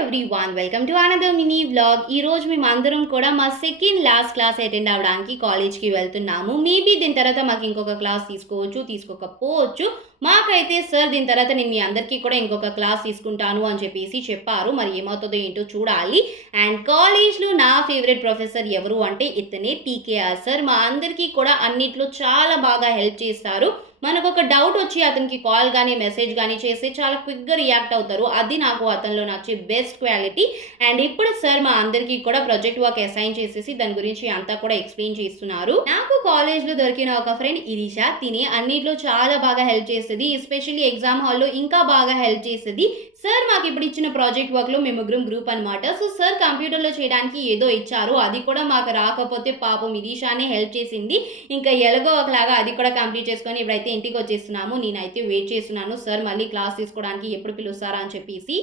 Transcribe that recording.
Everyone welcome to another mini vlog. ఈరోజు మేము అందరం కూడా మా సెకండ్ లాస్ట్ క్లాస్ అటెండ్ అవ్వడానికి కాలేజ్కి వెళ్తున్నాము. మేబీ దీని తర్వాత మాకు ఇంకొక క్లాస్ తీసుకోవచ్చు, తీసుకోకపోవచ్చు. మాకైతే సార్ దీని తర్వాత నేను మీ అందరికీ కూడా ఇంకొక క్లాస్ తీసుకుంటాను అని చెప్పేసి చెప్పారు. మరి ఏమవుతుందో ఏంటో చూడాలి. అండ్ కాలేజ్లో నా ఫేవరెట్ ప్రొఫెసర్ ఎవరు అంటే ఇతనే టీకేఆర్ సార్. మా అందరికీ కూడా అన్నిట్లో చాలా బాగా హెల్ప్ చేస్తారు. మనకు ఒక డౌట్ వచ్చి అతనికి కాల్ కానీ మెసేజ్ కానీ చేస్తే చాలా క్విక్గా రియాక్ట్ అవుతారు. అది నాకు అతనిలో నచ్చే బెస్ట్ క్వాలిటీ. అండ్ ఇప్పుడు సార్ మా అందరికీ కూడా ప్రాజెక్ట్ వర్క్ అసైన్ చేసేసి దాని గురించి అంతా కూడా ఎక్స్ప్లెయిన్ చేస్తున్నారు. నాకు కాలేజ్లో దొరికిన ఒక ఫ్రెండ్ ఇరిషా. తిని అన్నిట్లో చాలా బాగా హెల్ప్ చేస్తుంది. ఎస్పెషల్లీ ఎగ్జామ్ హాల్లో ఇంకా బాగా హెల్ప్ చేస్తుంది. సార్ మాకు ఇప్పుడు ఇచ్చిన ప్రాజెక్ట్ వర్క్లో మేము ముగ్గురం గ్రూప్ అనమాట. సో సార్ కంప్యూటర్లో చేయడానికి ఏదో ఇచ్చారు, అది కూడా మాకు రాకపోతే పాపం ఇరిషానే హెల్ప్ చేసింది. ఇంకా ఎలాగో ఒకలాగా అది కూడా కంప్లీట్ చేసుకొని ఇప్పుడైతే ఇంటికి వచ్చేస్తున్నాము. నేనైతే వెయిట్ చేస్తున్నాను సార్ మళ్ళీ క్లాస్ తీసుకోవడానికి ఎప్పుడు పిలుస్తారా అని చెప్పేసి.